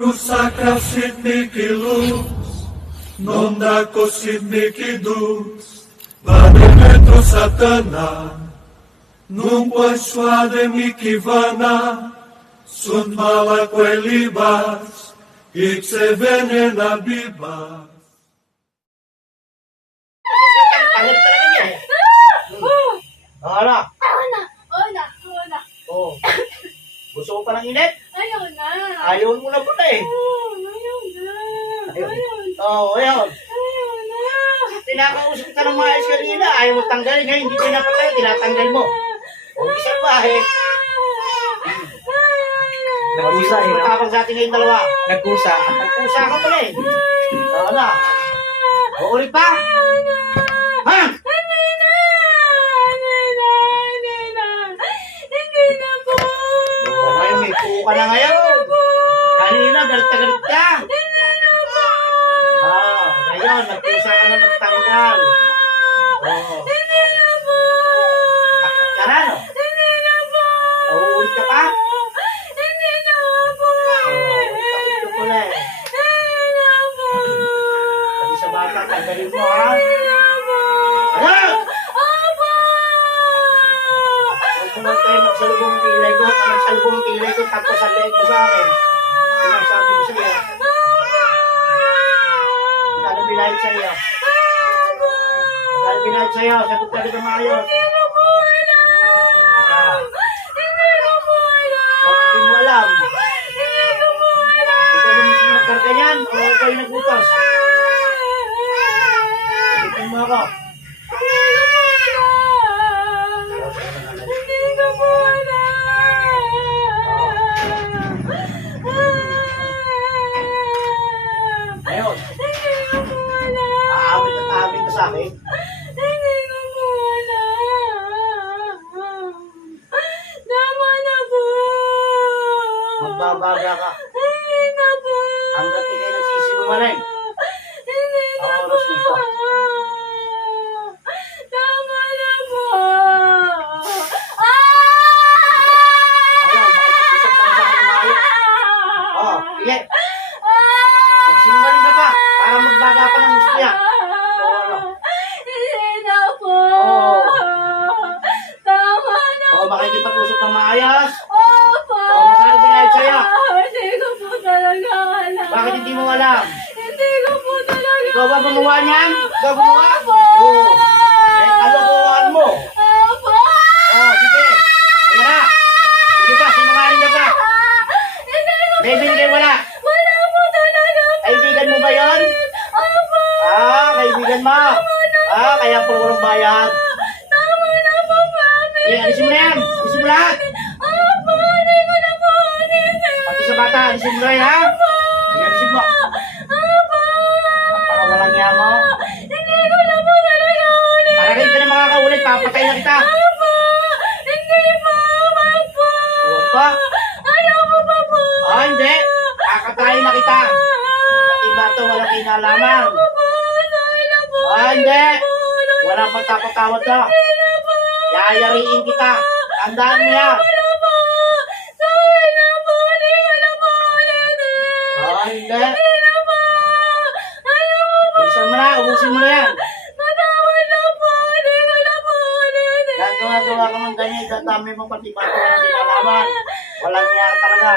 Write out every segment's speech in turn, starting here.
Rusakra sidniki luz, non dako sidniki dus, Vademetro satana, num poissuade mikivana, sunt mala libas, ikse venena bibas. Tagal talaga niya eh. Ano? Oo na. Oh. Gusto ko pa ng init? Ayaw na. Ayaw mo na pala eh. Ayaw na. Oo, ayaw. Ayaw na. Tinakausap ka ng maayos kanina. Ayaw mo tanggalin. Ngayon, hindi pinapatay. Tinatanggal mo. O, isang bahe. Nagkusa eh. Matapang sa ating ngayong dalawa. Nagkusa. Nagpusa ka pala eh. Oo na. O, ulit pa. Ha? Hindi na po. O, ngayon, may puko ka na ngayon. Kanina, galit na galit ka. Ngayon, nagpusa ka na magtanggal. Oo. Hindi na po. Takot ka na, no? Hindi na po. O, ulit ka pa. Hindi na po. Takot ka pala eh. Hindi na po. Sabi sa bata, tanggalin mo ha. Hindi na po. Ano? Opo. Huwag mo kayo magsalubong ng kilay ko. Kung nagsalubong ng kilay ko, tapos ang leeg mo sa akin. Sinasabi ko sa'yo. Magkano binayad sa'yo? Magkano binayad sa'yo? Sagot ka rin na maayos. Hindi ko po alam. Hindi ko po alam. Bakit hindi mo alam? Hindi ko po alam. Ikaw na mismo nagkarga niyan o ikaw yung nagutos? Sagutin mo ako. Hindi ko po alam. Ngayon, Hindi ko po alam. aawit at aawit ka sa akin. Hindi ko po alam. Tama na po. Magbabaga ka. Hindi na po. Hanggat di kayo nagsisinungaling. Hindi na Ang po. oras nito. Tama na po. Ayun, makipag-usap ka na sa akin ng maayos. Oo, sige. Magsinungaling ka pa para magbaga pa ng gusto niya. Hindi na po. Oo. Tama na Oo, makikipag-usap ng maayos. Opo. Oo, magkano binayad sa'yo? Hindi ko po talaga alam. Bakit hindi mo alam? Hindi ko po talaga Ikaw ba gumawa niyan? Ikaw gumawa? Opo. Oo. Eh, kalokohan mo. Opo. Oo, sige. Ayan na. Sige pa, sinungaling ka pa. Hindi ko po. May binigay wala. Wala po talaga po. Kaibigan mo ba yun? Opo. Kaibigan mo. Kaya puro walang bayad. Tama na po, promise. Eh, alisin mo na yan. Alisin mo lahat. Opo. Hindi ko na po. Pati sa bata, alisin mo na yan, ha? Sige, alisin mo. Opo. Napakawalang niya mo. Hindi ko na po talaga ulit. Para rin ka na makakaulit, papatay na kita. Opo. Hindi po. Wag po. Huwag pa. Ayaw ko pa po. Hindi. Kakatayin na kita. Pati bato, walang kinalaman. Opo. Sorry na po. Hindi. Walang patapatawad ka. Yayariin kita. Tandaan mo yan. Wala po. Sorry na po. Hindi ko na po ulitin. Hindi. Hindi na po. Ayaw ko po. Ubusin mo na. Ubusin mo na yan. Natawad na po. Hindi ko na po ulitin. Gagawa ka ng ganyan. Dadami mo pati bato, walang kinalaman. Walang niya talaga.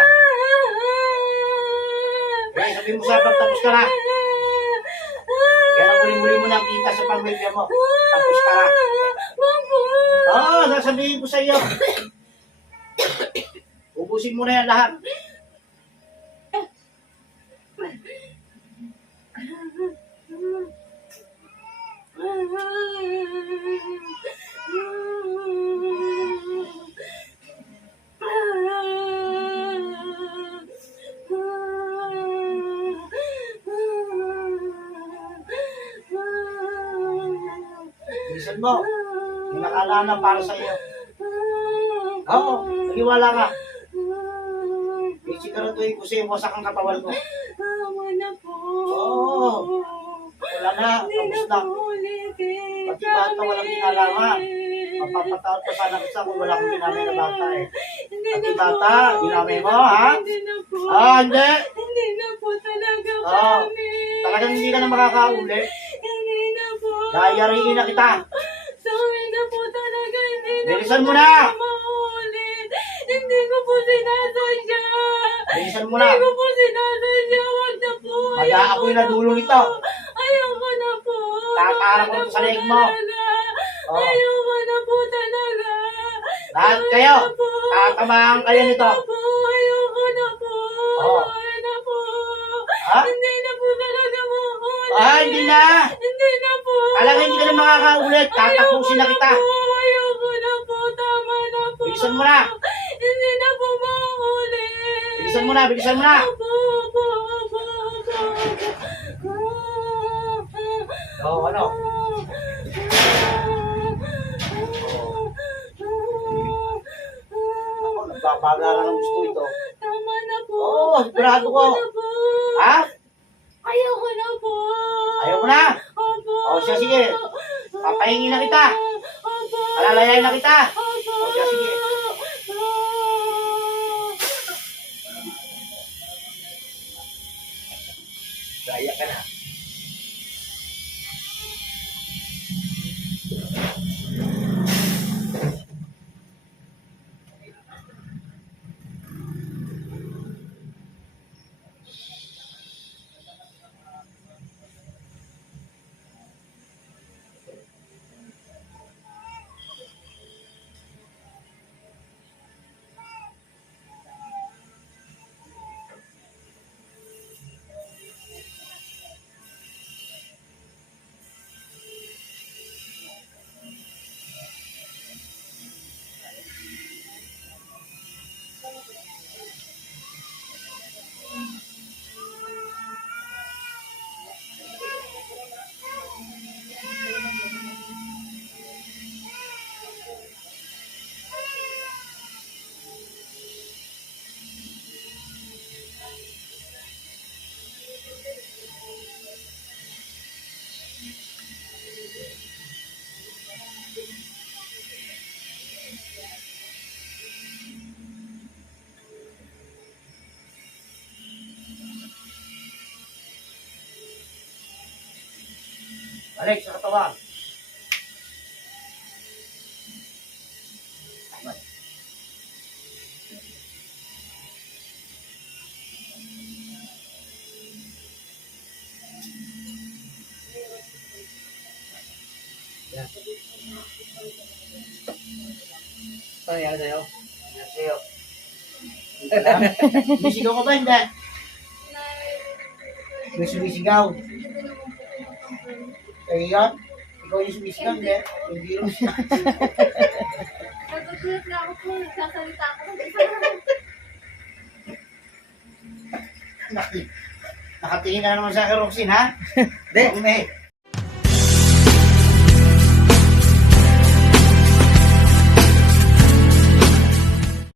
Eh, sabihin mo sa tapos ka na. Kaya ang muli-muli mo na kita sa pamilya mo. Tapos ka na. Wag po. Sasabihin ko sa iyo. Ubusin mo na yan lahat. Bilisan mo. May nakalana para sa iyo. Oo, naniwala ka. May siguraduhin ko sa'yo, wasak ang katawan mo. Tama na po. Oo. Wala na, Hindi tapos na na. po ulitin. Pati bata walang kinalaman. Mapapatawad pa sana kita kung wala akong ginamay na bata eh. Hindi Pati na po. bata, ginamay mo ha? Hindi na po. Hindi. Hindi Hindi na po talaga, Oo. promise. Talagang hindi ka na makakauli. Hindi na po. Dayariin na kita. Sorry na po talaga, hindi na Bilisan po mo na! talaga maulit. Hindi ko po sinasadya. Bilisan mo na. Hindi ko po sinasadya, wag na po. Mag-aapoy na dulo nito. Ayoko na po. Tatarak ko Ayoko sa na leeg po mo. talaga. Oo. Ayoko na po talaga. Lahat Ayoko kayo, na po. tatamaan kayo Hindi nito. na po. Ayoko na po. Oo. Ayoko na po. Ha? Hindi na po talaga maulit. Ah, hindi na. Hindi na po. Talagang hindi ka na makakaulit. Tatapusin na kita. Ayoko na po. Tama na po. Bilisan mo na. Hindi na po maulit. Bilisan mo na, bilisan mo na. Opo, opo, opo, opo. Oo, ano? Ako, nagbabagara ng gusto ito. Tama na po. Oo, sigurado ko. Ayoko na po. Ha? Ayoko na po. Ayaw mo na? Opo. O, siya, sige. Papahingi na kita. Opo. Alalayain na kita. Opo. O, siya, sige. Gaya ka na. Balik sa katawan. Ano nangyari sa'yo? Yan sa'yo. Sumisigaw ka ba? Hindi. May sumisigaw. Kaya yan, ikaw yung sumisigaw, hindi. Yung virus. Nagugulat na ako po. Nagsasalita ako. Nakatingin ka na naman sa akin, Roxin, ha? Hindi.